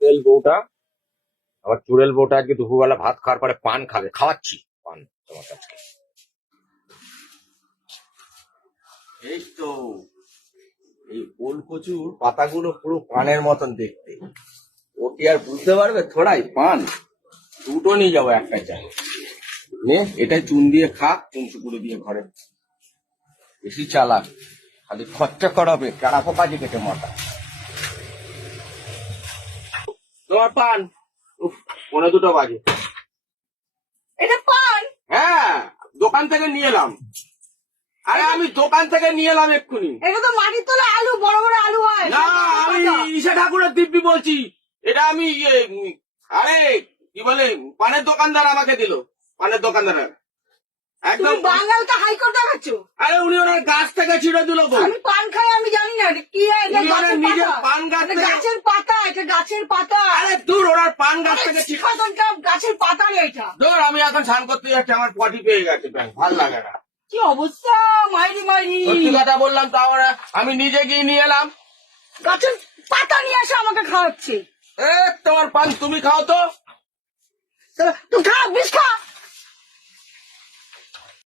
চুড়েল বউটা আবার চুড়েল বউটা আজকে দুপুরবেলা ভাত খাওয়ার পরে পান খাবে, খাওয়াচ্ছি পান তোমার কাছে। এই তো এই ওল কচুর পাতাগুলো পুরো পানের মতন দেখতে, ও কি আর বুঝতে পারবে থোড়াই পান? দুটো নিয়ে যাবো, একটা চাই নে, এটাই চুন দিয়ে খা, চুন চুপুড়ে দিয়ে ঘরে। বেশি চালাক, খালি খরচা করাবে, কারা পোকা যে কেটে মাথা। তোমার পান। উফ, 1:45 বাজে। এটা পান? হ্যাঁ, দোকান থেকে নিয়ে এলাম। আরে আমি দোকান থেকে নিয়ে এলাম এক্ষুনি। এটা তো মাটির তলে আলু, বড় বড় আলু হয়। না, আমি ঈশা ঠাকুরের দিব্যি বলছি। এটা আমি আরে কি বলে, পানের দোকানদার আমাকে দিল, পানের দোকানদার একদম। তুমি বাঙালটা হাইকোর্ট দেখাচ্ছ? আরে উনি ওনার গাছ থেকে ছিঁড়ে দিল গো। আমি পান খাই, আমি জানি না এটা কি। এটা উনি ওনার গাছের নিজের পাতা। পান গাছ এটা থেকে। গাছের পাতা, এটা গাছের পাতা। আরে দূর, ওনার পান গাছ থেকে শিখাতনটা গাছের পাতা রে এটা। দূর, আমি এখন স্নান করতে যাচ্ছি, আমার পটি পেয়ে গেছে, ভাল লাগে না। কি অবস্থা, মাইরি মাইরি। সত্যি কথা বললাম, তাও আমি নিজে গিয়ে নিয়ে এলাম। গাছের পাতা নিয়ে এসে আমাকে খাওয়াচ্ছে। তোমার পান তুমি খাও তো। তুই খা, বিষ খা।